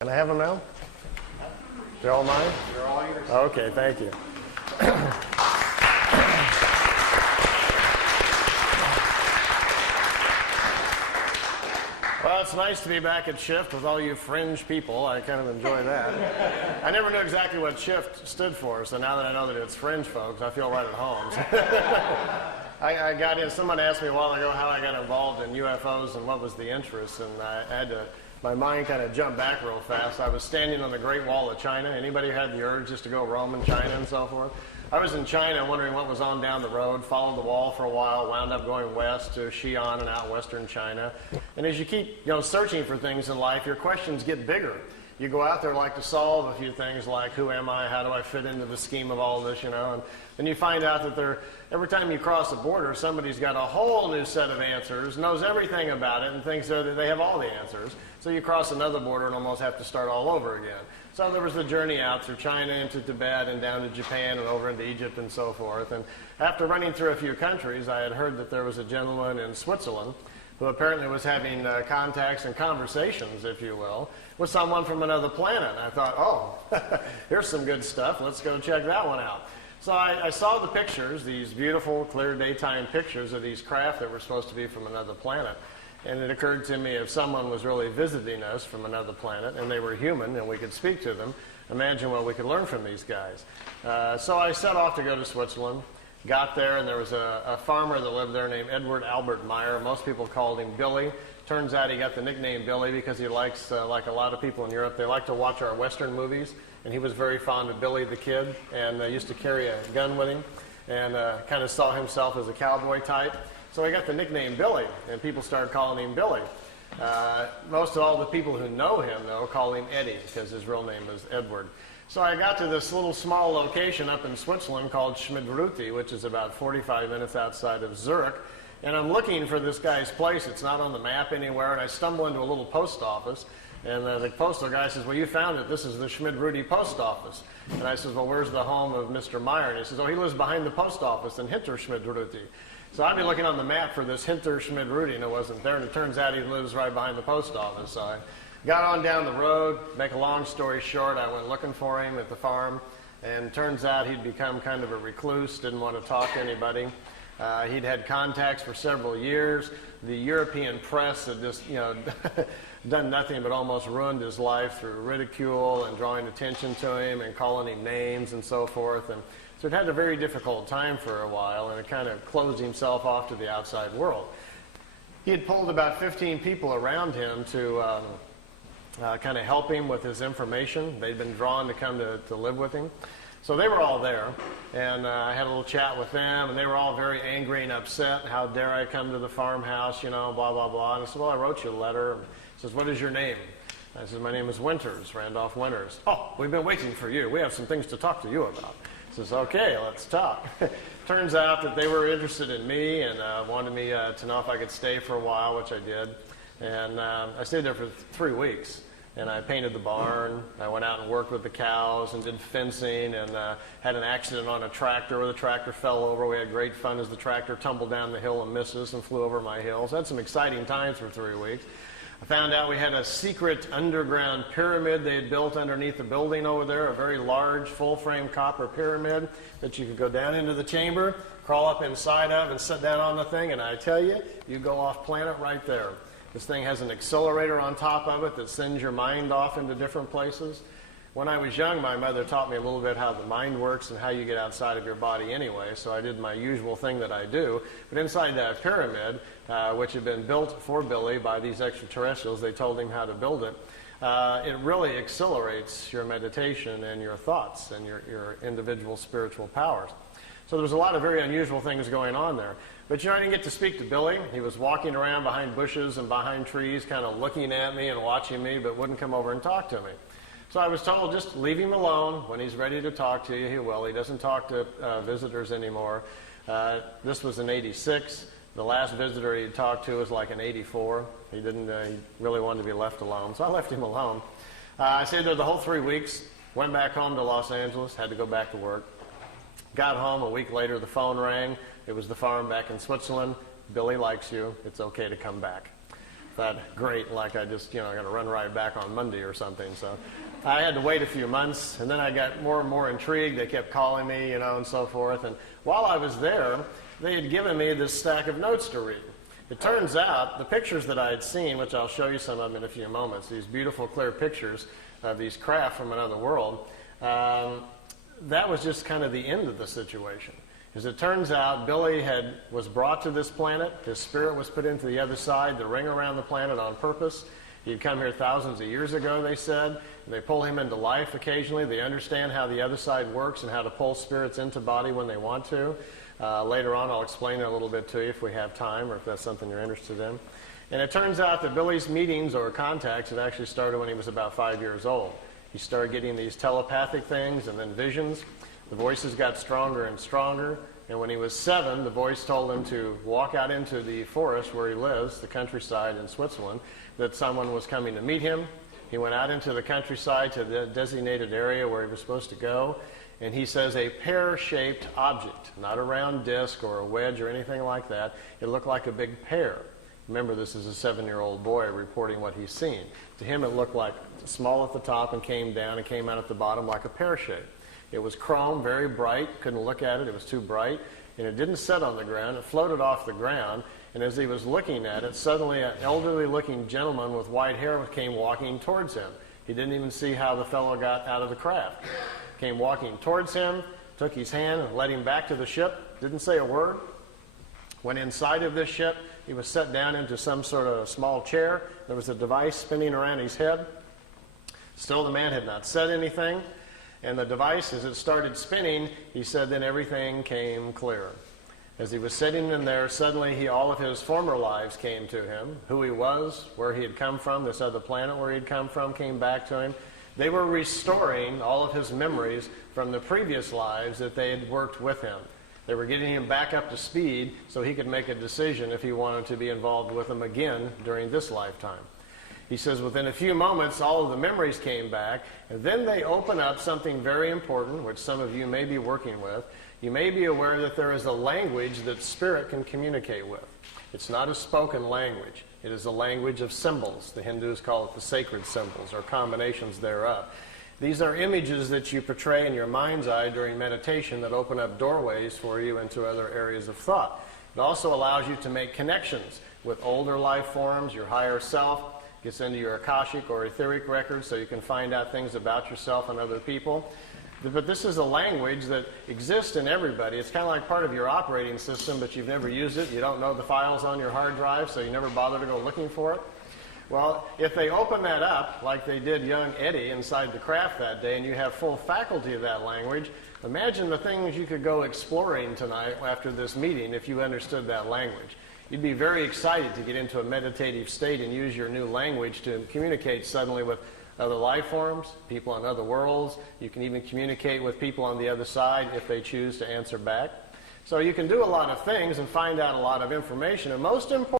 Can I have them now? They're all mine? They're all yours. Okay, thank you. Well, it's nice to be back at Shift with all you fringe people. I kind of enjoy that. I never knew exactly what Shift stood for, so now that I know that it's fringe folks, I feel right at home. I got in, someone asked me a while ago how I got involved in UFOs and what was the interest, and I had to, my mind kind of jumped back real fast. I was standing on the Great Wall of China. Anybody had the urge just to go roam in China and so forth? I was in China wondering what was on down the road, followed the wall for a while, wound up going west to Xi'an and out western China. And as you keep searching for things in life, your questions get bigger. You go out there like to solve a few things like, who am I, how do I fit into the scheme of all this, and then you find out that every time you cross a border, somebody's got a whole new set of answers, knows everything about it, and thinks that they have all the answers. So you cross another border and almost have to start all over again. So there was the journey out through China into Tibet and down to Japan and over into Egypt and so forth. And after running through a few countries, I had heard that there was a gentleman in Switzerland who apparently was having contacts and conversations, if you will, with someone from another planet. And I thought, oh, here's some good stuff. Let's go check that one out. So I saw the pictures, these beautiful, clear daytime pictures of these craft that were supposed to be from another planet. And it occurred to me, if someone was really visiting us from another planet and they were human and we could speak to them, imagine what we could learn from these guys. So I set off to go to Switzerland. Got there, and there was a farmer that lived there named Edward Albert Meier. Most people called him Billy. Turns out he got the nickname Billy because he likes, like a lot of people in Europe, they like to watch our Western movies. And he was very fond of Billy the Kid, and used to carry a gun with him, and kind of saw himself as a cowboy type. So he got the nickname Billy, and people started calling him Billy. Most of all the people who know him, though, call him Eddie, because his real name is Edward. So I got to this little small location up in Switzerland called Schmidruti, which is about 45 minutes outside of Zurich. And I'm looking for this guy's place. It's not on the map anywhere. And I stumble into a little post office. And the postal guy says, well, you found it. This is the Schmidruti post office. And I says, well, where's the home of Mr. Meier? And he says, oh, he lives behind the post office in Hinter Schmidruti. So I'd be looking on the map for this Hinter Schmidruti, and it wasn't there. And it turns out he lives right behind the post office. So I got on down the road. Make a long story short, I went looking for him at the farm, and turns out he'd become kind of a recluse, didn't want to talk to anybody. He'd had contacts for several years. The European press had just, done nothing but almost ruined his life through ridicule and drawing attention to him and calling him names and so forth. And so he'd had a very difficult time for a while, and it kind of closed himself off to the outside world. He had pulled about 15 people around him to kind of help him with his information. They'd been drawn to come to live with him. So they were all there, and I had a little chat with them, and they were all very angry and upset. How dare I come to the farmhouse, blah, blah, blah. And I said, well, I wrote you a letter. He says, what is your name? I said, my name is Winters, Randolph Winters. Oh, we've been waiting for you. We have some things to talk to you about. He says, okay, let's talk. Turns out that they were interested in me and wanted me to know if I could stay for a while, which I did. And I stayed there for 3 weeks. And I painted the barn. I went out and worked with the cows and did fencing, and had an accident on a tractor where the tractor fell over. We had great fun as the tractor tumbled down the hill and misses and flew over my hills. Had some exciting times for 3 weeks. I found out we had a secret underground pyramid they had built underneath the building over there, a very large full-frame copper pyramid that you could go down into the chamber, crawl up inside of, and sit down on the thing, and I tell you, you go off planet right there. This thing has an accelerator on top of it that sends your mind off into different places. When I was young, my mother taught me a little bit how the mind works and how you get outside of your body anyway, so I did my usual thing that I do. But inside that pyramid, which had been built for Billy by these extraterrestrials, they told him how to build it. It really accelerates your meditation and your thoughts and your individual spiritual powers. So there's a lot of very unusual things going on there. But I didn't get to speak to Billy. He was walking around behind bushes and behind trees, kind of looking at me and watching me, but wouldn't come over and talk to me. So I was told, just leave him alone. When he's ready to talk to you, he will. He doesn't talk to visitors anymore. This was in '86. The last visitor he talked to was like in '84. He really wanted to be left alone, so I left him alone. I stayed there the whole 3 weeks, went back home to Los Angeles, had to go back to work. Got home, a week later the phone rang. It was the farm back in Switzerland. Billy likes you. It's okay to come back. that great, like I just, got to run right back on Monday or something. So I had to wait a few months, and then I got more and more intrigued. They kept calling me, and so forth. And while I was there, they had given me this stack of notes to read. It turns out the pictures that I had seen, which I'll show you some of them in a few moments, these beautiful, clear pictures of these craft from another world, that was just kind of the end of the situation. As it turns out, Billy was brought to this planet. His spirit was put into the other side, the ring around the planet on purpose. He'd come here thousands of years ago, they said. And they pull him into life occasionally. They understand how the other side works and how to pull spirits into body when they want to. Later on, I'll explain it a little bit to you if we have time or if that's something you're interested in. And it turns out that Billy's meetings or contacts had actually started when he was about 5 years old. He started getting these telepathic things and then visions. The voices got stronger and stronger, and when he was 7, the voice told him to walk out into the forest where he lives, the countryside in Switzerland, that someone was coming to meet him. He went out into the countryside to the designated area where he was supposed to go, and he says a pear-shaped object, not a round disc or a wedge or anything like that. It looked like a big pear. Remember, this is a 7-year-old boy reporting what he's seen. To him, it looked like small at the top and came down and came out at the bottom like a pear shape. It was chrome, very bright. Couldn't look at it. It was too bright. And it didn't set on the ground. It floated off the ground. And as he was looking at it, suddenly an elderly-looking gentleman with white hair came walking towards him. He didn't even see how the fellow got out of the craft. Came walking towards him, took his hand and led him back to the ship. Didn't say a word. Went inside of this ship. He was set down into some sort of small chair. There was a device spinning around his head. Still, the man had not said anything. And the device, as it started spinning, he said, then everything came clear. As he was sitting in there, suddenly all of his former lives came to him. Who he was, where he had come from, this other planet where he had come from, came back to him. They were restoring all of his memories from the previous lives that they had worked with him. They were getting him back up to speed so he could make a decision if he wanted to be involved with them again during this lifetime. He says within a few moments, all of the memories came back, and then they open up something very important, which some of you may be working with. You may be aware that there is a language that spirit can communicate with. It's not a spoken language. It is a language of symbols. The Hindus call it the sacred symbols, or combinations thereof. These are images that you portray in your mind's eye during meditation that open up doorways for you into other areas of thought. It also allows you to make connections with older life forms, your higher self. Gets into your Akashic or etheric records so you can find out things about yourself and other people. But this is a language that exists in everybody. It's kind of like part of your operating system, but you've never used it. You don't know the files on your hard drive, so you never bother to go looking for it. Well, if they open that up, like they did young Eddie inside the craft that day, and you have full faculty of that language, imagine the things you could go exploring tonight after this meeting if you understood that language. You'd be very excited to get into a meditative state and use your new language to communicate suddenly with other life forms, people on other worlds. You can even communicate with people on the other side if they choose to answer back. So you can do a lot of things and find out a lot of information. And most important,